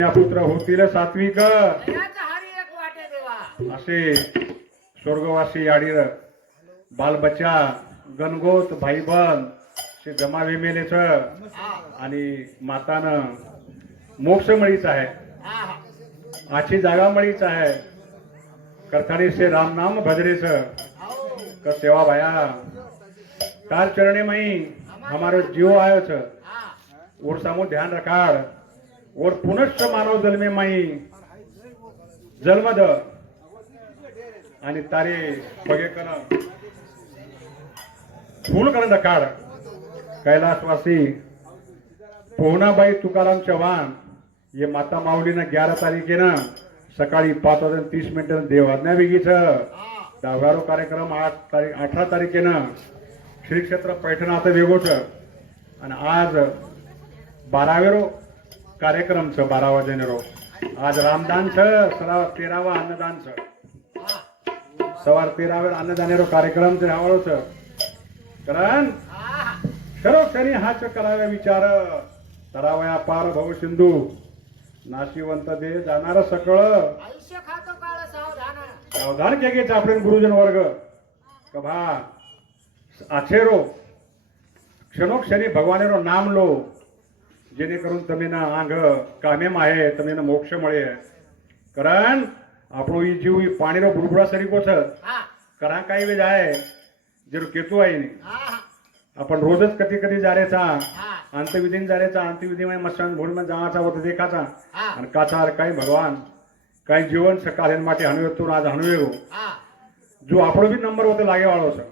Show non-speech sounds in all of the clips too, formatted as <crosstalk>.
पुत्र होतील सात्विक. असे स्वर्गवासी आडीर बालबच्चा गणगोत भाईबंद जमावे मेलेच हा आणि मातानं मोक्ष मळीच आहे. हा हा. आची जागा मळीच आहे. करतानी से राम नाम भजरेच. आओ क सेवा भाया. कार चरणे मई हमारो जीव आयो छ हा. और सामो ध्यान रखाड. और पुनश्च मानव जन्मे माई जन्मद. आणि तारे बगे कर फूल कन काढ कैलासवासी पोहनाबाई तुकाराम चव्हाण ये माता माऊलीनं ग्यारा तारीखेनं सकाळी पाच वाजून तीस मिनिटं देवाज्ञा वेगीच. हा दहाव्यारो कार्यक्रम आठ तारीख अठरा तारखेनं श्री क्षेत्र पैठण आता आणि आज बारावेरो कार्यक्रम छ बारा वाजेनेरो आज रामदान छ सरा तेरावा अन्नदान छ। सवार तेरावेर अन्नदानेरो कार्यक्रम छ रावळो छ। कारण हा सर्वक्षणी हाच कराव्या विचार। तरावया पार भव सिंधू। नाशिवंत दे जाणार सकळ। आयुष्य खातो काळ सावधान। सावधान के घ्यायचं आपण गुरुजन वर्ग। का भा आछेरो क्षणोक्षणी भगवानेरो नाम लो। जेणेकरून तमे अंग कामे माय तमे मोक्ष मळे. कारण आपण ही जीव ही पाणी रो बुडबुडा सरी कोसत हा. करा काय वे जाय जर केतू आहे ने. आपण रोजच कधी कधी जायचा हा. अंत विधीन जाण्याचा अंत विधी मध्ये मशान भोळमध्ये होत देखाचा हा. आणि काचार काय भगवान? काही जीवन सकाळेन माटे हनुवे तो राज हनुवे हो. हा जो आपण भी नंबर होते लागे वाळो सर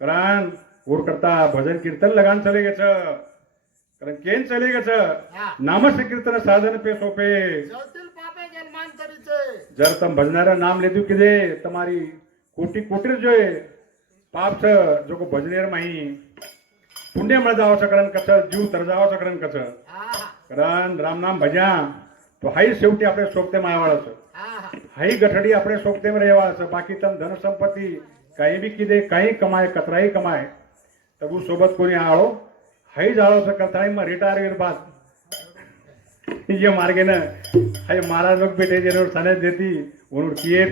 कारण ओर करता भजन कीर्तन लगान चले गेचं. ఇంకేం తెలియక નામસ્વીકૃતના સાધન પે સોપે જર તમ ભજનારા નામ લીધું કીધે તમારી કોટી કોટી જોઈએ પાપ છે જો કો ભજનેરમાં પુણ્ય મળદાવ સકરણ કછ જીવ તરજાવ સકરણ કછ કરણ રામ નામ ભજ્યા તો હાઈ છેવટે આપણે સોપતે માં આવવાળા છે હાઈ ગઠડી આપણે સોપતે માં રહેવાળા છે બાકી તમ ધન સંપત્તિ કઈ બી કીધે કઈ કમાય કતરાઈ કમાય તબુ સોબત કોની આળો हाई जाळो सकता है रिटायर वीर बात ये मार्गे ना हाई महाराज लोक भेटे जे लोग सनेह देती उन्होंने किए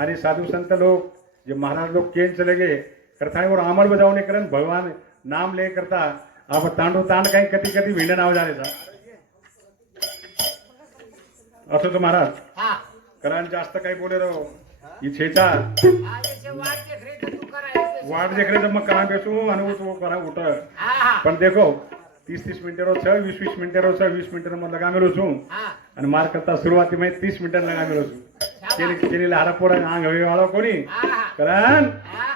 आणि साधू संत लोक जे महाराज लोग केन चले गए करता है अमल बजावने करन भगवान नाम ले करता. आप तांडो तांड काही कधी कधी भिंड नाव झाले सा असं तो महाराज. कारण जास्त काही बोले राहो. इच्छेचा વાળ દેખલે તમે કરા બેસું અને હું કરા ઉઠે પણ દેખો ત્રીસ ત્રીસ મિનિટરો છે વીસ વીસ મિનિટરો છે વીસ મિનિટમાં લગામેલો છું અને માર કરતા શરૂઆતીમાં ત્રીસ મિનિટ લગામેલો છું તેની તેની લારા પોરા આંગ હવે વાળો કોની કરણ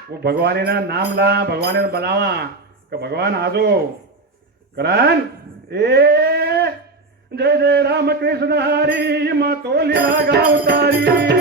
હું ભગવાનના નામ લા ભગવાનને બલાવા કે ભગવાન આજો કરણ એ જય જય રામ કૃષ્ણ હરી માં તોલી લગાવતારી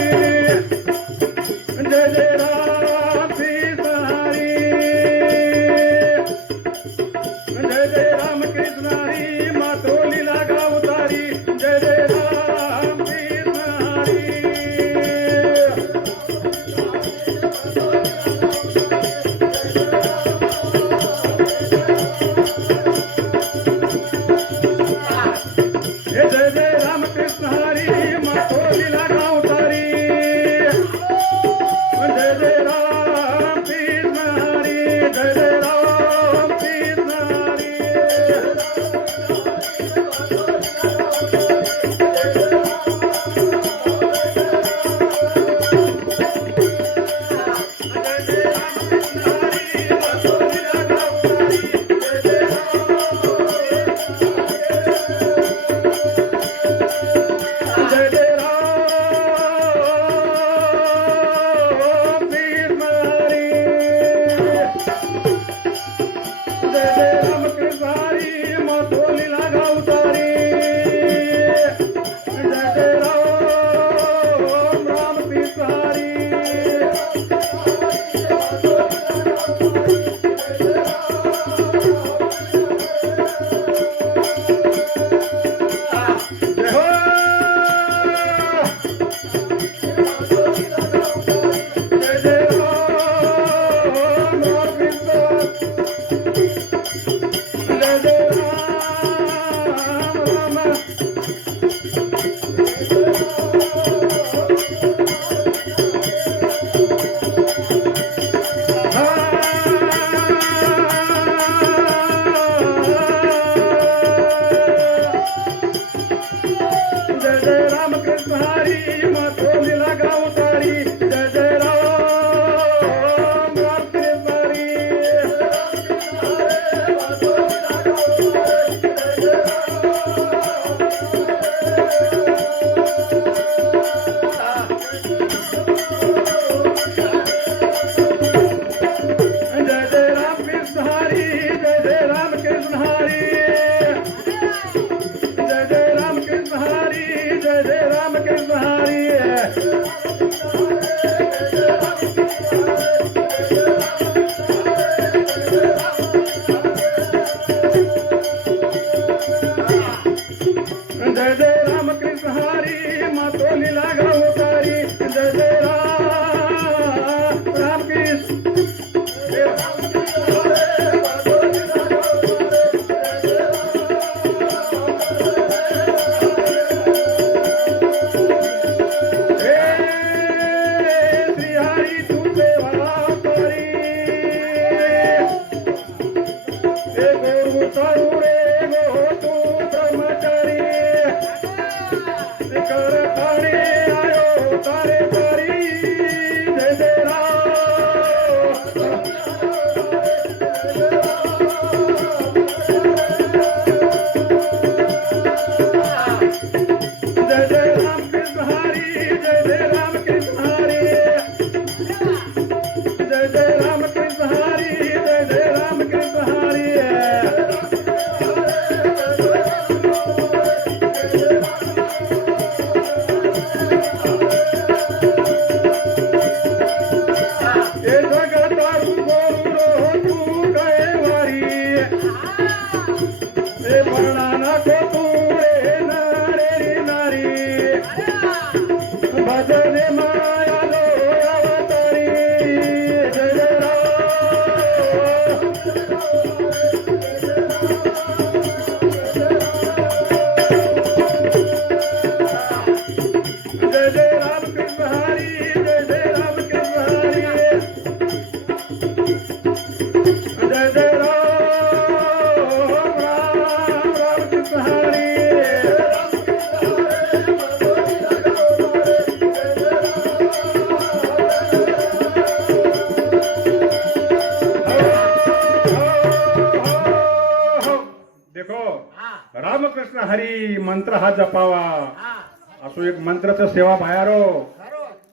કરતા સેવા ભાયારો.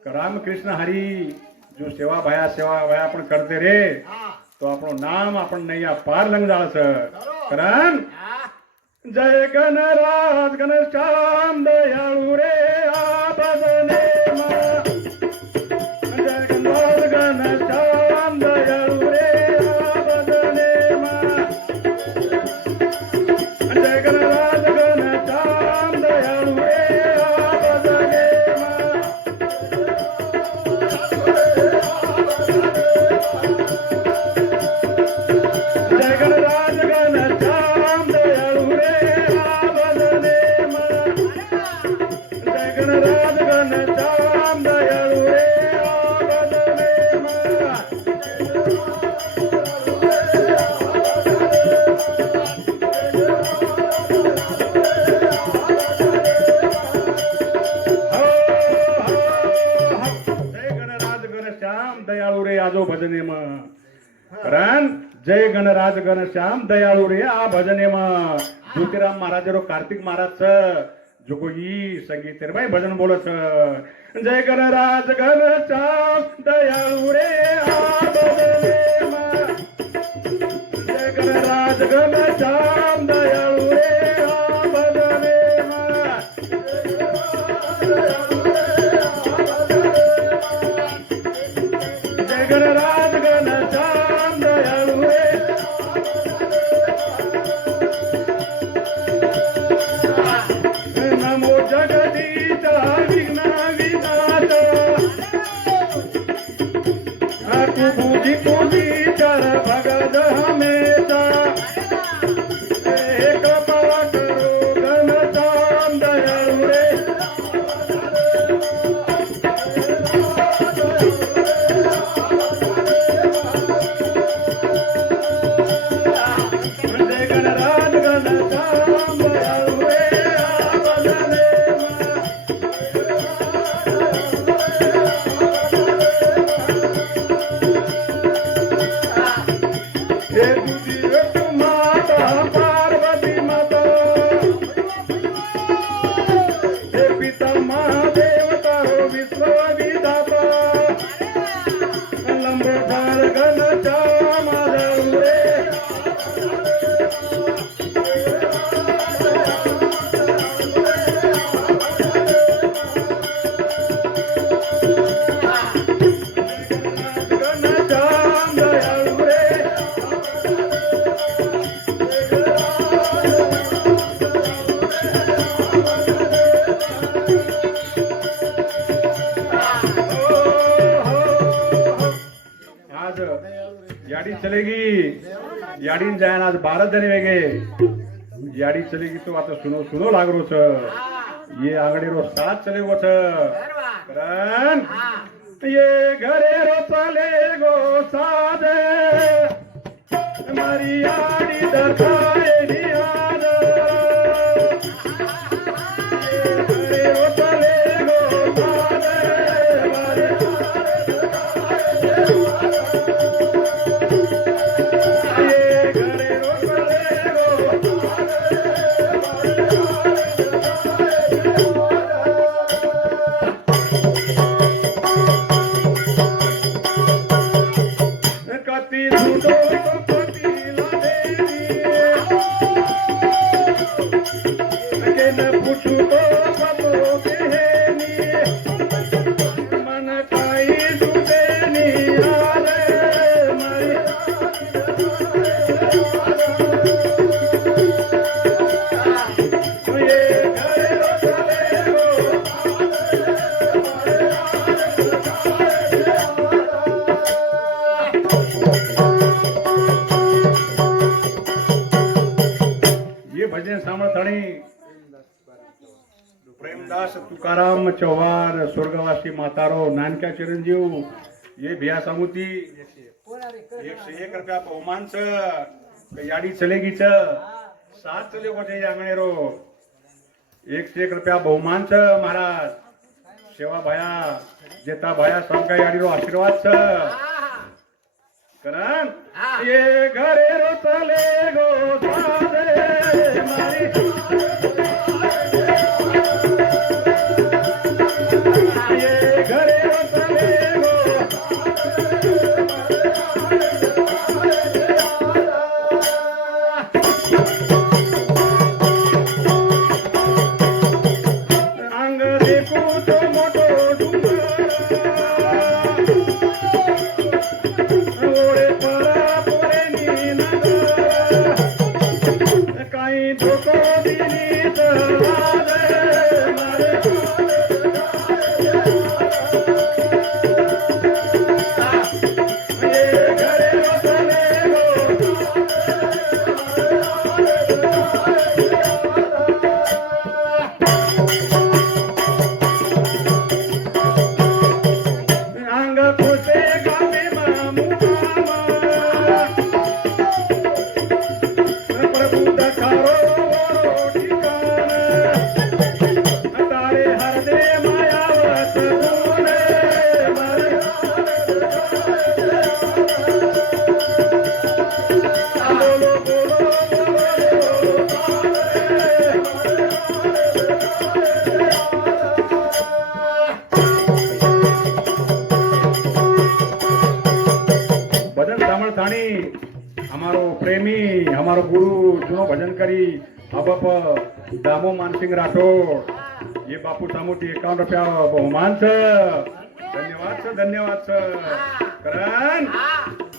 રામકૃષ્ણ હરી જો સેવા ભાયા સેવા ભાયા પણ કરતે રે તો આપણું નામ આપણને અહીંયા પાર લંગદાળ છે. કરણ. જય ગણરાજ ગણેશ દયાળુ રે. कारण जय गणराज गणश्याम दयाळू रे आ भजने ज्योतिराम महाराज रो कार्तिक महाराज जुगोजी संगीत बाई भजन बोलत जय कर राज चा दयाळू रे जय कर राज चा जाडीन जायन आज बारा जणी वेगळे जाडी चले की तो आता सुनो सुनो लाग छ ये आंगडे रोज सात चले गोच कारण ये घरे रो चले गो साधे मारी आडी दर्शाय प्रेमदास तुकाराम चव्हाण स्वर्गवासी मातारो नानक्या चिरंजीव ये भिया सामुती एकशे एक रुपया बहुमानच याडी चलेगीच सात चले कोठे आंगणे रो एकशे एक रुपया बहुमानच महाराज सेवा भाया जेता भाया समका याडी रो आशीर्वाद छ. करण. ये घरे रो चले गो घरे साधुओं भजन करी. अब दामो मानसिंह राठौर ये बापू दामो टी एक रुपया बहुमान धन्यवाद सर धन्यवाद सर. करण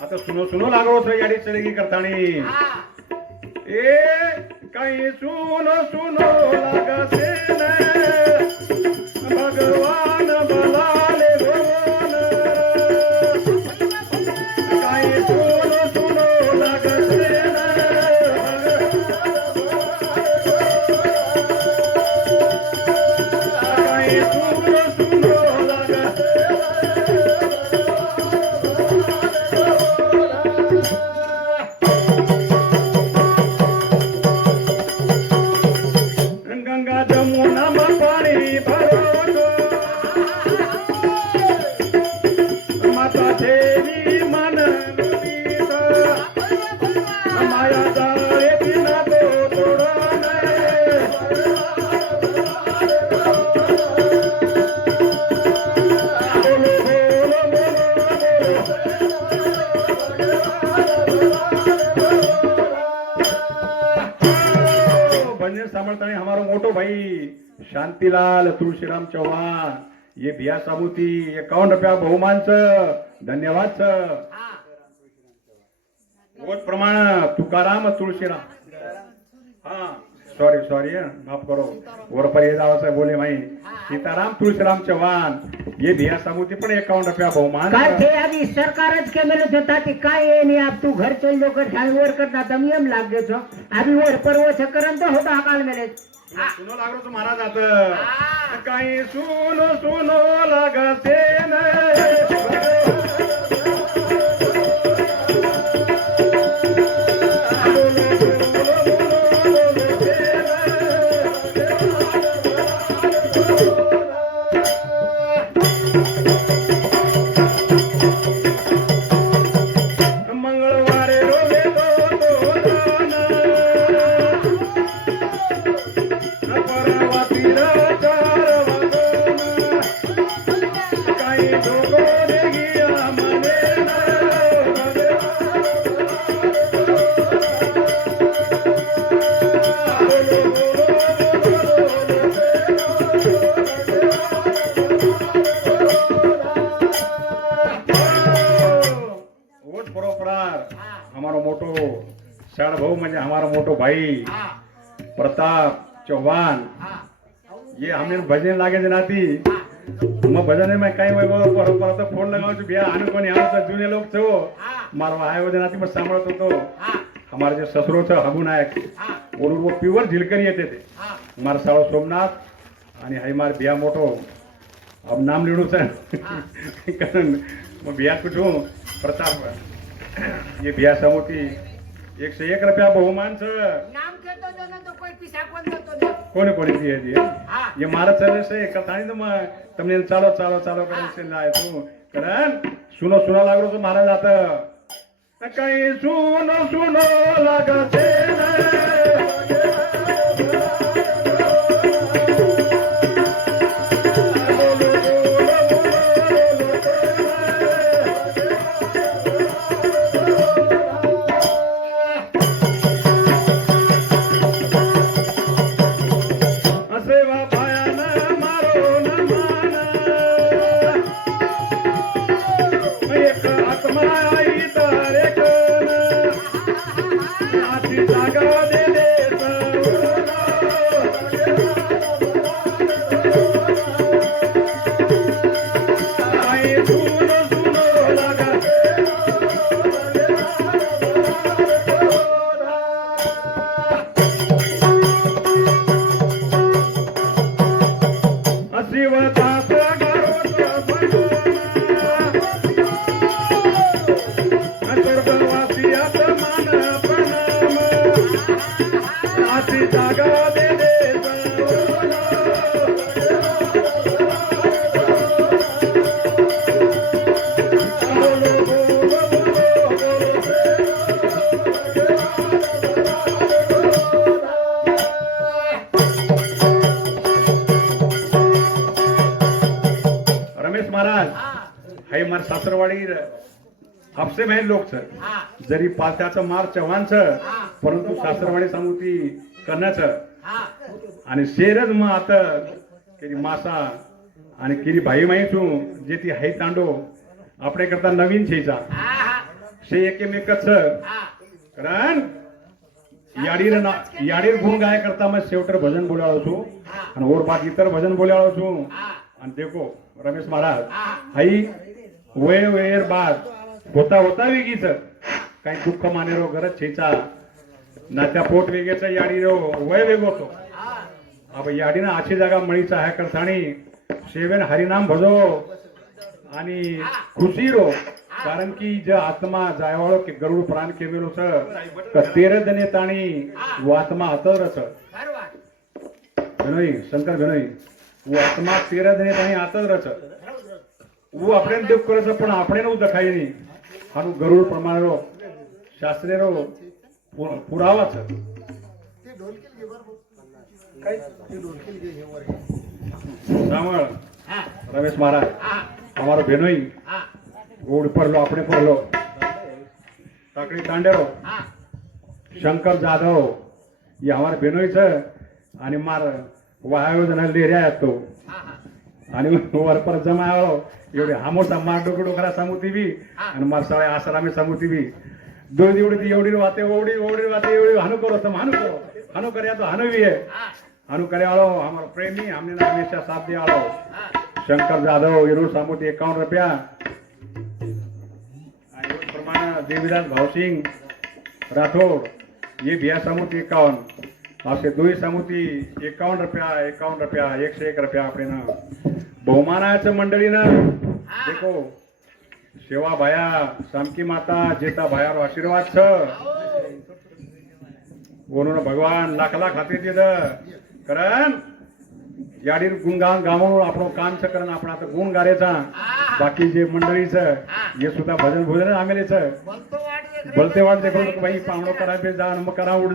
आता सुनो सुनो लागो सर गाड़ी चढ़ेगी करता कहीं सुनो सुनो लगा भगवान भजन सामर्थ्याने हमारो मोटो भाई शांतीलाल तुळशीराम चौहान ये भिया साबुती एकावन्न रुपया बहुमान छ धन्यवाद. रोज प्रमाण तुकाराम तुळशीराम हा। सॉरी सॉरी माफ करो वर पर हे जावाचं बोले माई सीताराम तुळशीराम चव्हाण हे भिया सामूती पण एकावन्न रुपया बहुमान आधी सरकारच कॅमेरे देता ते काय ये नाही आप तू घर चल लोक वर करता दम लाग देतो आधी वर पर वो तर तो होता काल मेले सुनो लागलो महाराज आता काही सुनो सुनो लागते हमारा मोटो भाई प्रताप चौहान ये हमने भजन लागे जनाती मैं भजन में कई पर पर तो फोन लगाओ जो बिया आने को नहीं आने जूने लोग छो मारो आए हो जनाती मैं सामना तो तो। हमारे जो ससुरो छो हबू नायक और वो प्युअर झिलकर येते थे। मार सालों सोमनाथ अन्य हाई मार बिया मोटो। अब नाम लिडू सर <laughs> कारण मैं बिया कुछ हूँ प्रताप। ये बिया समोती एकशे एक रुपया बहुमान कोणी कोणी हे. मारा चालू एका तमने चालो चालो चालो करायचं कारण सुनो सुना लागलो तो महाराज आता. काही सुनो सुनो लागते सासरवाडी हापसे माहीत लोक सर. जरी पात्याचं मार चव्हाणचं परंतु सासरवाडी सांगू ती आणि शेरच मग आता मासा आणि किरी भाई माहितू जे ती हाई तांडो आपण करता नवीन शेचा शे एकमेक कारण याडीर ना याडीर गुण गाय करता मग शेवटर भजन बोलावं असू आणि ओर बाकी इतर भजन बोलावं असू. आणि देखो रमेश महाराज हाई वे वेर बाद होता होता वेगीच. काही दुःख मानेरो गरज छेचा. नात्या पोट वेगेचा याडी रो वय वेग होतो. अब याडीनं अशी जागा मळीचा आहे करसाणी शेवेन हरिनाम भजो. आणि खुशी रो. कारण की ज आत्मा जायवाळो की गरुड प्राण केवेलो सर तेर दने ताणी वो आत्मा हतर सर भेनोई शंकर भेनोई वो आत्मा तेर दने ताणी आतर सर હું આપણે દુઃખ કરે છે પણ આપણે એવું દેખાય નહીં આનું ગરુડ પ્રમાણેનો શાસ્ત્રીયનો પુરાવા છે રમેશ મહારાજ અમારો બેનોઈ ગોળ પરલો આપણે પરલો તકડી તાંડેરો શંકર જાધવ એ અમારા બેનોઈ છે અને મારા વાયો લેર્યા હતો आणि वरपर जमा आहो एवढे हामोसा मार डोकं डोकरा सांगू ती बी. आणि मासाळे आम्ही सांगू ती बी. दोन एवढी ती एवढी वाते ओवडी ओवडी वाते एवढी हानू करो तम हानू करो हानू करे तो हानू भी है. हानू करे आलो आम्हाला प्रेमी हमने हमेशा साथ दिया आलो. शंकर जाधव यरू सांगू ती एकावन्न रुपया. प्रमाणे देवीदास भाऊसिंग राठोड ये बिया सामोटी एकावन्न. असे दोही सामोती एकावन्न रुपया एकावन्न रुपया एकशे एक रुपया आपण बहुमानाच्या मंडळीनं देखो सेवा भाया सामकी माता जेता भायार आशीर्वाद छ. बोलून भगवान लाखला खाते दे कारण याडीर गुणगान गावून आपण काम छ कारण आपण आता गुण गारेचा. बाकी जे मंडळीच हे. सुद्धा भजन भोजन आम्ही बलते वाट देखो बाई पाहुण करा बे जा मग करा उड